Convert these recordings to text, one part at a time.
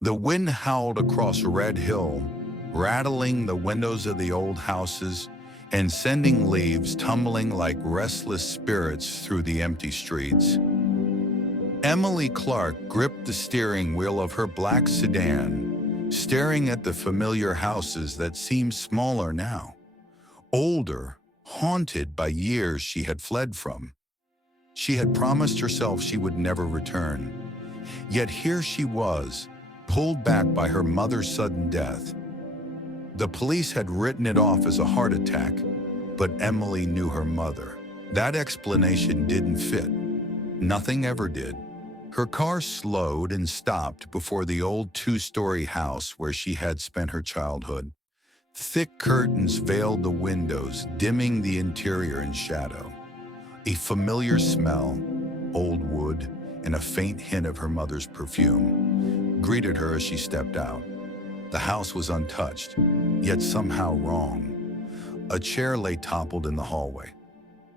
The wind howled across Red Hill, rattling the windows of the old houses and sending leaves tumbling like restless spirits through the empty streets. Emily Clark gripped the steering wheel of her black sedan, staring at the familiar houses that seemed smaller now, older, haunted by years she had fled from. She had promised herself she would never return. Yet here she was, pulled back by her mother's sudden death. The police had written it off as a heart attack, but Emily knew her mother. That explanation didn't fit. Nothing ever did. Her car slowed and stopped before the old two-story house where she had spent her childhood. Thick curtains veiled the windows, dimming the interior in shadow. A familiar smell, old wood, and a faint hint of her mother's perfume greeted her as she stepped out. The house was untouched, yet somehow wrong. A chair lay toppled in the hallway.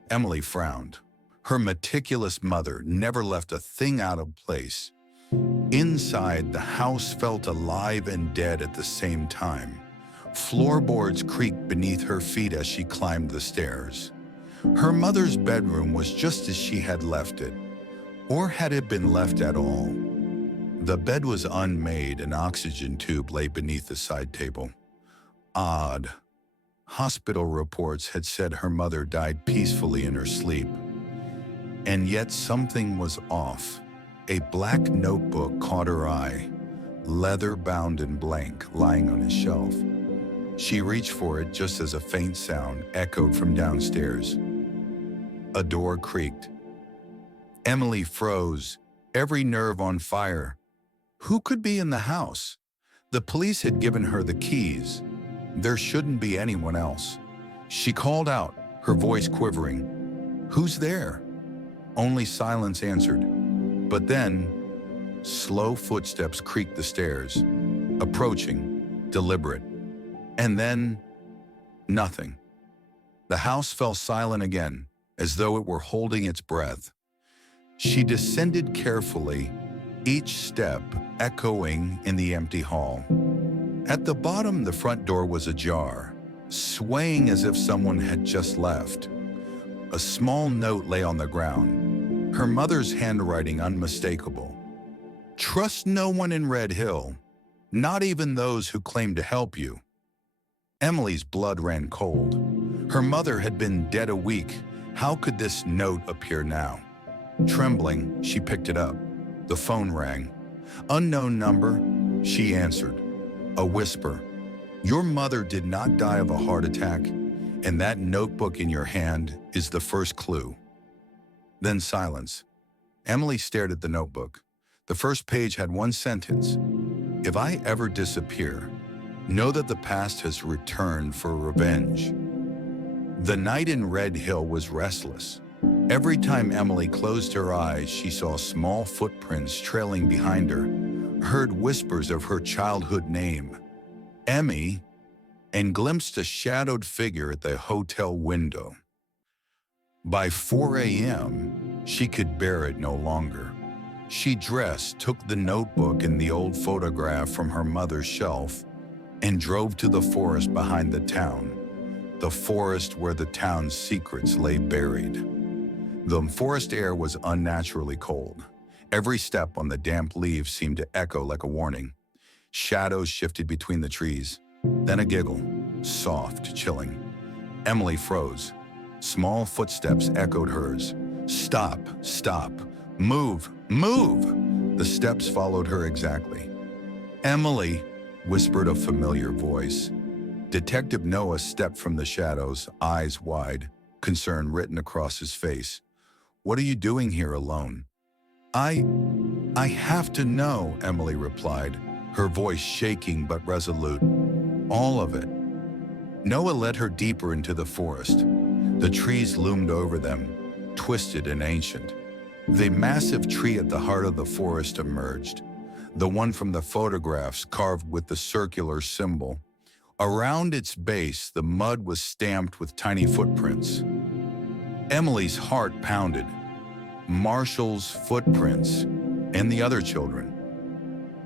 Emily frowned. Her meticulous mother never left a thing out of place. Inside, the house felt alive and dead at the same time. Floorboards creaked beneath her feet as she climbed the stairs. Her mother's bedroom was just as she had left it. Or had it been left at all? The bed was unmade, an oxygen tube lay beneath the side table. Odd. Hospital reports had said her mother died peacefully in her sleep. And yet something was off. A black notebook caught her eye, leather-bound and blank, lying on his shelf. She reached for it just as a faint sound echoed from downstairs. A door creaked. Emily froze, every nerve on fire. Who could be in the house? The police had given her the keys. There shouldn't be anyone else. She called out, her voice quivering. "Who's there?" Only silence answered. But then, slow footsteps creaked the stairs, approaching, deliberate. And then, nothing. The house fell silent again, as though it were holding its breath. She descended carefully, each step echoing in the empty hall. At the bottom, the front door was ajar, swaying as if someone had just left. A small note lay on the ground, her mother's handwriting unmistakable. "Trust no one in Red Hill, not even those who claim to help you." Emily's blood ran cold. Her mother had been dead a week. How could this note appear now? Trembling, she picked it up. The phone rang. "Unknown number," she answered. A whisper. "Your mother did not die of a heart attack, and that notebook in your hand is the first clue." Then silence. Emily stared at the notebook. The first page had one sentence. "If I ever disappear, know that the past has returned for revenge." The night in Red Hill was restless. Every time Emily closed her eyes, she saw small footprints trailing behind her, heard whispers of her childhood name, Emmy, and glimpsed a shadowed figure at the hotel window. By 4 a.m., she could bear it no longer. She dressed, took the notebook and the old photograph from her mother's shelf, and drove to the forest behind the town, the forest where the town's secrets lay buried. The forest air was unnaturally cold. Every step on the damp leaves seemed to echo like a warning. Shadows shifted between the trees. Then a giggle, soft, chilling. Emily froze. Small footsteps echoed hers. "Stop, stop, move, move!" The steps followed her exactly. "Emily," whispered a familiar voice. Detective Noah stepped from the shadows, eyes wide, concern written across his face. "What are you doing here alone?" I have to know," Emily replied, her voice shaking but resolute. "All of it." Noah led her deeper into the forest. The trees loomed over them, twisted and ancient. The massive tree at the heart of the forest emerged, the one from the photographs carved with the circular symbol. Around its base, the mud was stamped with tiny footprints. Emily's heart pounded. Marshall's footprints, and the other children.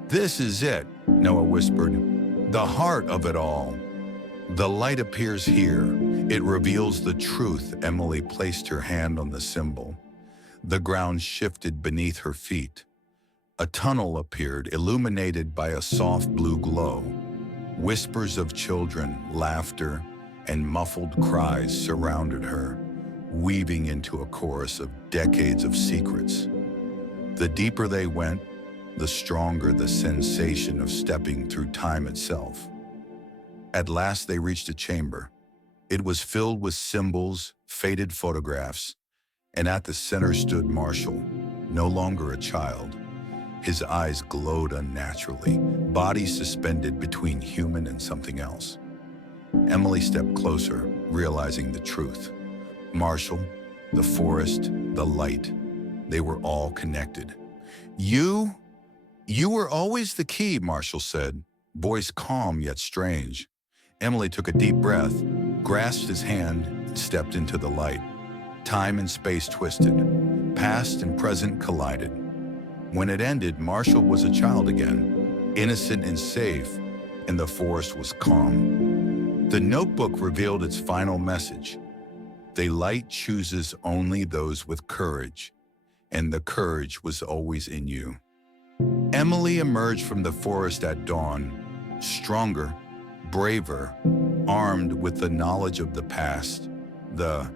"This is it," Noah whispered. "The heart of it all. The light appears here. It reveals the truth." Emily placed her hand on the symbol. The ground shifted beneath her feet. A tunnel appeared, illuminated by a soft blue glow. Whispers of children, laughter, and muffled cries surrounded her, weaving into a chorus of decades of secrets. The deeper they went, the stronger the sensation of stepping through time itself. At last they reached a chamber. It was filled with symbols, faded photographs, and at the center stood Marshall, no longer a child. His eyes glowed unnaturally, body suspended between human and something else. Emily stepped closer, realizing the truth. Marshall, the forest, the light, they were all connected. You were always the key," Marshall said, voice calm yet strange. Emily took a deep breath, grasped his hand, and stepped into the light. Time and space twisted. Past and present collided. When it ended, Marshall was a child again, innocent and safe, and the forest was calm. The notebook revealed its final message. The light chooses only those with courage, and the courage was always in you. Emily emerged from the forest at dawn, stronger, braver, armed with the knowledge of the past, the